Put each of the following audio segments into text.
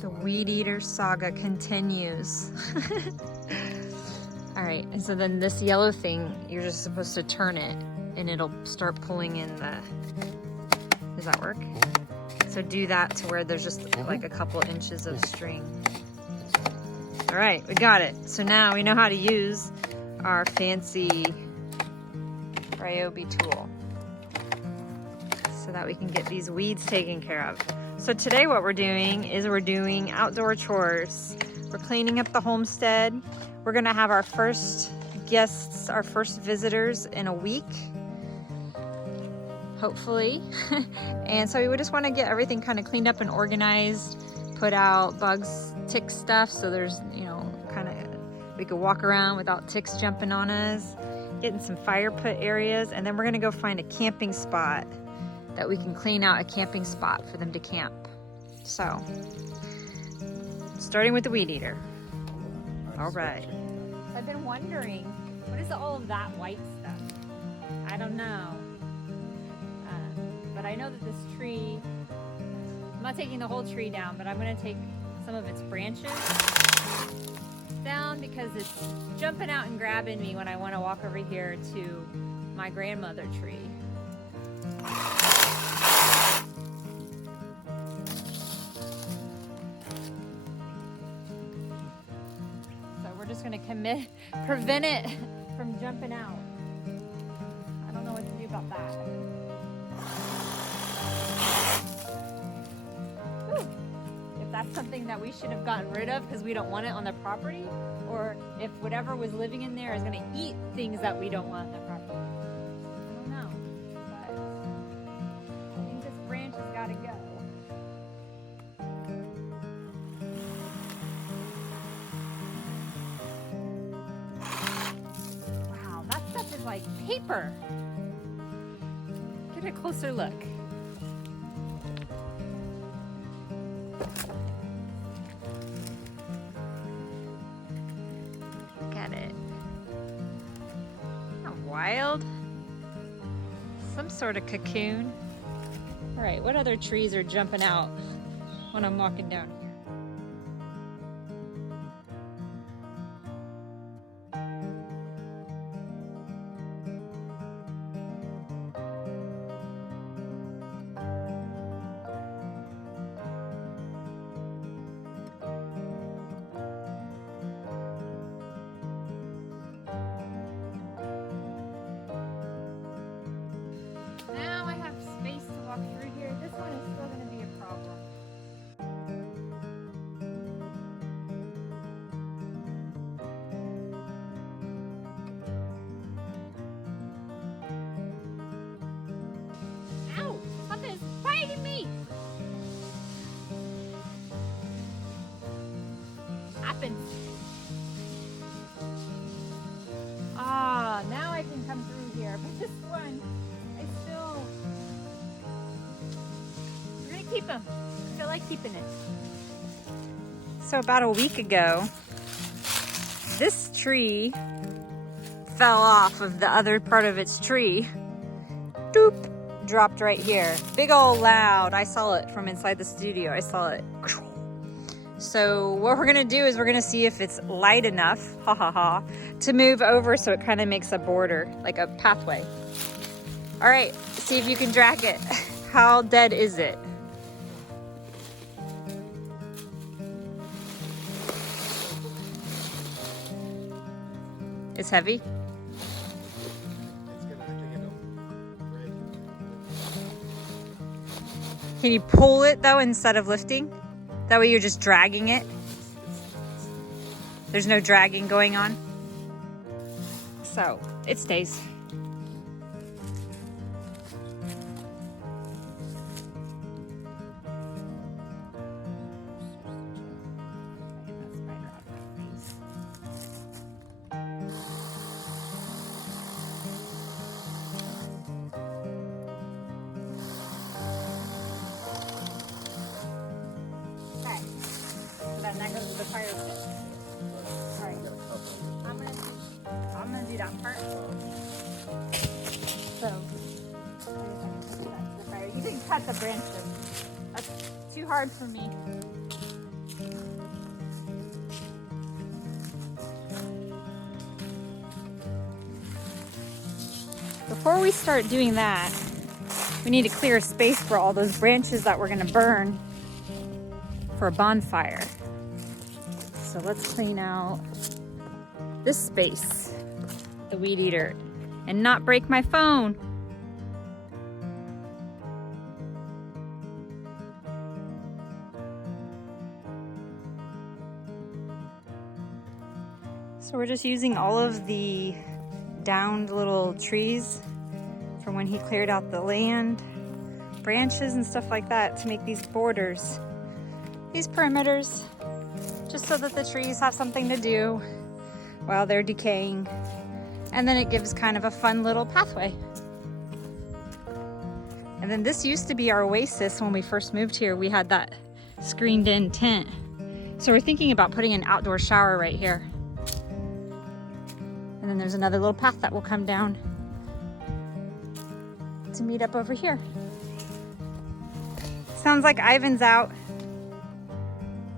The weed eater saga continues. All right, and so then this yellow thing, you're just supposed to turn it and it'll start pulling in the, does that work? So do that to where there's just like a couple inches of string. All right, we got it. So now we know how to use our fancy Ryobi tool so that we can get these weeds taken care of. So today what we're doing is we're doing outdoor chores. We're cleaning up the homestead. We're gonna have our first guests, our first visitors in a week, hopefully. And so we just wanna get everything kind of cleaned up and organized, put out bugs, tick stuff, so there's, you know, kind of, we could walk around without ticks jumping on us, getting some fire pit areas, and then we're gonna go find a camping spot that we can clean out, a camping spot for them to camp. So, starting with the weed eater. All right. I've been wondering, what is all of that white stuff? I don't know. But I know that this tree, I'm not taking the whole tree down, but I'm gonna take some of its branches down because it's jumping out and grabbing me when I wanna walk over here to my grandmother tree. Just gonna prevent it from jumping out. I don't know what to do about that. Whew. If that's something that we should have gotten rid of because we don't want it on the property, or if whatever was living in there is gonna eat things that we don't want on the property. I don't know, but I think this branch has gotta go. Like paper. Get a closer look. Look at it. Isn't that wild? Some sort of cocoon. All right, what other trees are jumping out when I'm walking down here? Through here, this one is still going to be a problem. Ow! Something's biting me! Happens. Ah, now I can come through here, but this one, I still... keep them. I feel like keeping it. So about a week ago, this tree fell off of the other part of its tree. Doop! Dropped right here. Big old loud. I saw it from inside the studio. I saw it. So what we're gonna do is we're gonna see if it's light enough, ha ha ha, to move over so it kind of makes a border, like a pathway. All right, see if you can drag it. How dead is it? It's heavy? Can you pull it though instead of lifting? That way you're just dragging it? There's no dragging going on? So, it stays. And that goes to the fire pit. All right, I'm gonna do that part. So, you can cut the branches. That's too hard for me. Before we start doing that, we need to clear a space for all those branches that we're gonna burn for a bonfire. So let's clean out this space, the weed eater, and not break my phone. So we're just using all of the downed little trees from when he cleared out the land, branches and stuff like that to make these borders, these perimeters, just so that the trees have something to do while they're decaying. And then it gives kind of a fun little pathway. And then this used to be our Oasis when we first moved here. We had that screened in tent. So we're thinking about putting an outdoor shower right here. And then there's another little path that will come down to meet up over here. Sounds like Ivan's out.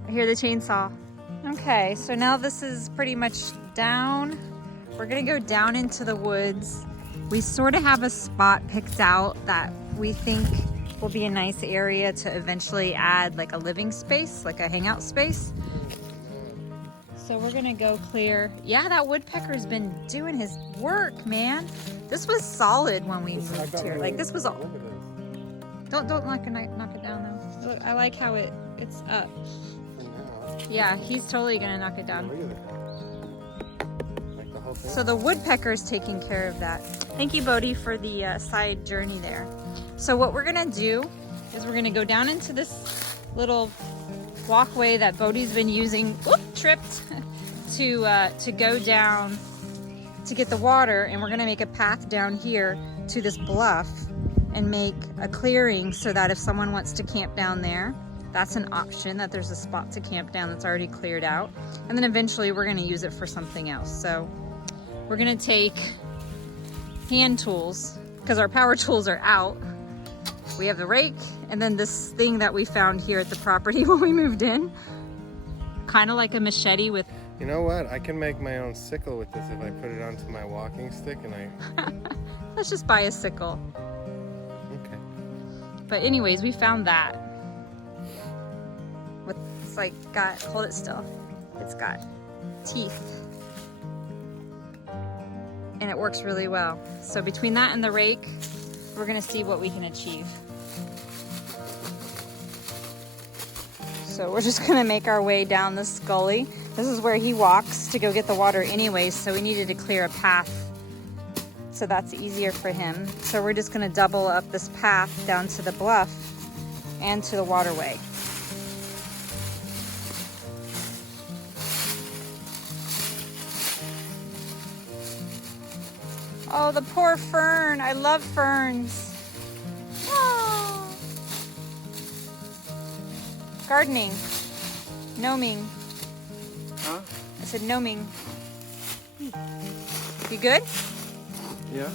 I hear the chainsaw. Okay, so now this is pretty much down. We're gonna go down into the woods. We sort of have a spot picked out that we think will be a nice area to eventually add like a living space, like a hangout space. So we're gonna go clear. Yeah, that woodpecker's been doing his work, man. This was solid when we moved here. Like this was all. Don't knock it down though. Look, I like how it's up. Yeah, he's totally gonna knock it down. So the woodpecker's taking care of that. Thank you, Bodhi, for the side journey there. So what we're gonna do is we're gonna go down into this little walkway that Bodhi's been using, tripped, to go down to get the water, and we're gonna make a path down here to this bluff and make a clearing so that if someone wants to camp down there, that's an option, that there's a spot to camp down that's already cleared out. And then eventually we're gonna use it for something else. So we're gonna take hand tools, because our power tools are out. We have the rake, and then this thing that we found here at the property when we moved in. Kind of like a machete with... You know what? I can make my own sickle with this if I put it onto my walking stick and I... Let's just buy a sickle. Okay. But anyways, we found that. It's like got, hold it still. It's got teeth. And it works really well. So between that and the rake, we're gonna see what we can achieve. So we're just gonna make our way down this gully. This is where he walks to go get the water anyways, so we needed to clear a path so that's easier for him. So we're just gonna double up this path down to the bluff and to the waterway. Oh, the poor fern. I love ferns. Oh. Gardening. Gnoming. Huh? I said gnoming. You good? Yeah.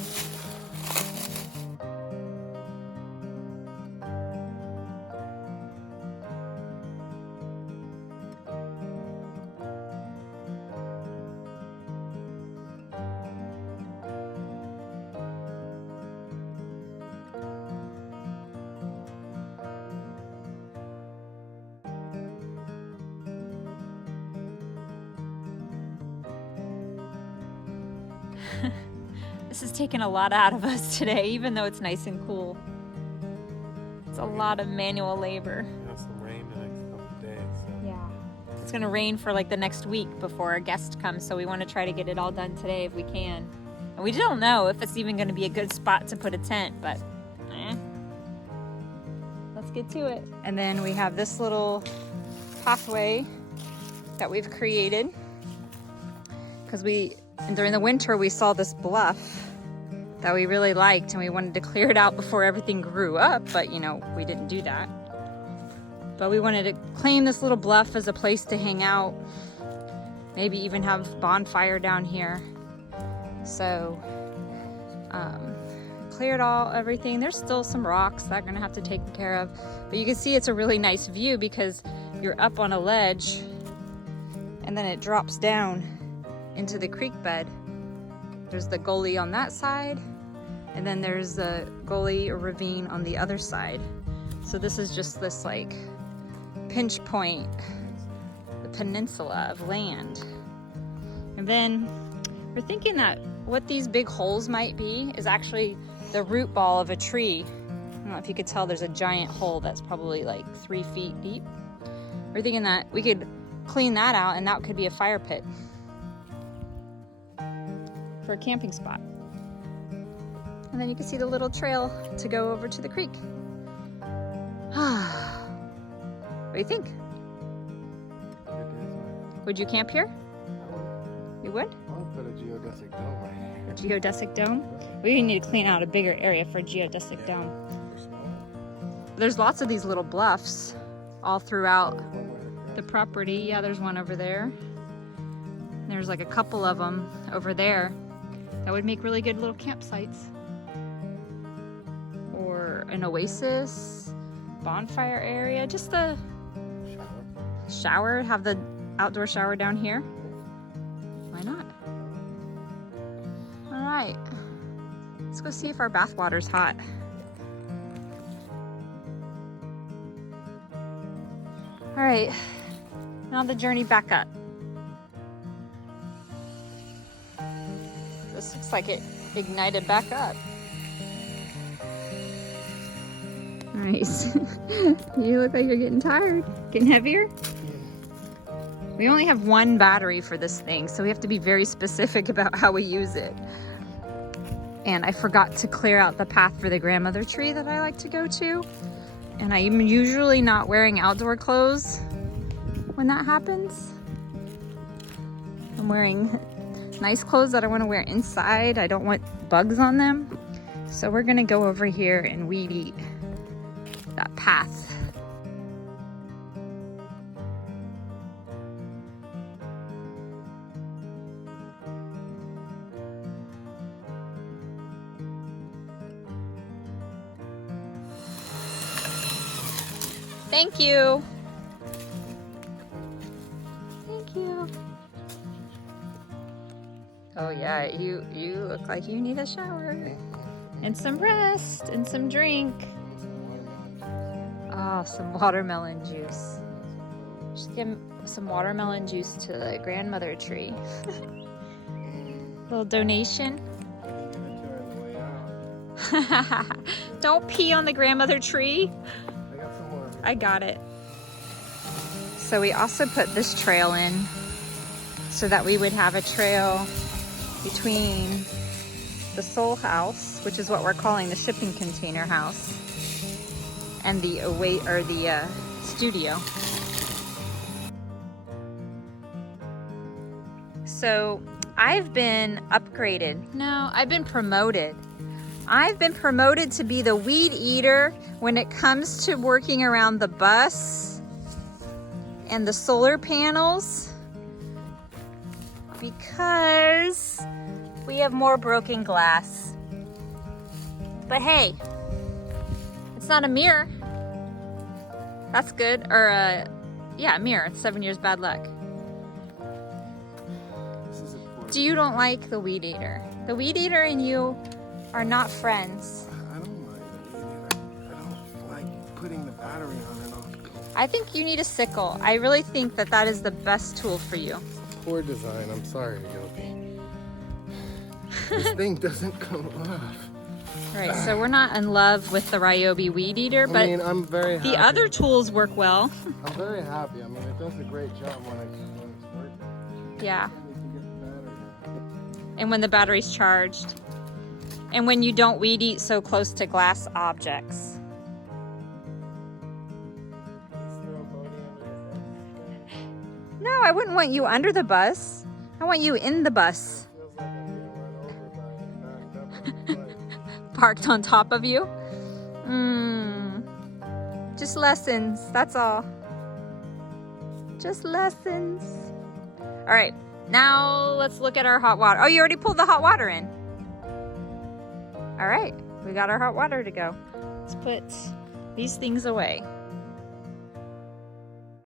This has taken a lot out of us today, even though it's nice and cool. It's a lot of manual labor. We have some rain the next couple of days. So. Yeah. It's gonna rain for like the next week before our guest comes, so we want to try to get it all done today if we can. And we don't know if it's even gonna be a good spot to put a tent, but let's get to it. And then we have this little pathway that we've created because during the winter we saw this bluff that we really liked and we wanted to clear it out before everything grew up, but you know, we didn't do that. But we wanted to claim this little bluff as a place to hang out, maybe even have bonfire down here. So cleared everything. There's still some rocks that are gonna have to take care of, but you can see it's a really nice view because you're up on a ledge and then it drops down into the creek bed. There's the gully on that side, and then there's the gully or ravine on the other side. So this is just this like pinch point, the peninsula of land. And then we're thinking that what these big holes might be is actually the root ball of a tree. I don't know if you could tell, there's a giant hole that's probably like 3 feet deep. We're thinking that we could clean that out and that could be a fire pit for a camping spot. And then you can see the little trail to go over to the creek. What do you think? Would you camp here? You would? I'll put a geodesic dome right here. A geodesic dome? We need to clean out a bigger area for a geodesic dome. There's lots of these little bluffs all throughout the property. Yeah, there's one over there. There's like a couple of them over there that would make really good little campsites. Or an oasis, bonfire area, just the shower, have the outdoor shower down here. Why not? All right, let's go see if our bath water's hot. All right, now the journey back up. This looks like it ignited back up. Nice. You look like you're getting tired. Getting heavier? We only have one battery for this thing, so we have to be very specific about how we use it. And I forgot to clear out the path for the grandmother tree that I like to go to. And I'm usually not wearing outdoor clothes when that happens. I'm wearing nice clothes that I want to wear inside. I don't want bugs on them. So we're gonna go over here and weed eat that path. Thank you. Thank you. Oh yeah, you look like you need a shower and some rest and some drink. Oh, some watermelon juice. Just give some watermelon juice to the grandmother tree. Little donation. Don't pee on the grandmother tree. I got it. So we also put this trail in so that we would have a trail between the Soul House, which is what we're calling the shipping container house, and the studio. So I've been upgraded. No, I've been promoted. I've been promoted to be the weed eater when it comes to working around the bus and the solar panels, because we have more broken glass. But hey, it's not a mirror. That's good. Or yeah, a mirror. It's 7 years bad luck. You don't like the weed eater. The weed eater and you are not friends. I don't mind the weed eater. I don't like putting the battery on and off. I think you need a sickle. I really think that that is the best tool for you. Poor design. I'm sorry, Yogi. This thing doesn't come off. Right, so we're not in love with the Ryobi weed eater, but I mean, I'm very happy. The other tools work well. I'm very happy. I mean, it does a great job when it's working. Yeah. And when the battery's charged. And when you don't weed eat so close to glass objects. No, I wouldn't want you under the bus. I want you in the bus. Parked on top of you? Just lessons, that's all. Just lessons. All right, now let's look at our hot water. Oh, you already pulled the hot water in. All right, we got our hot water to go. Let's put these things away.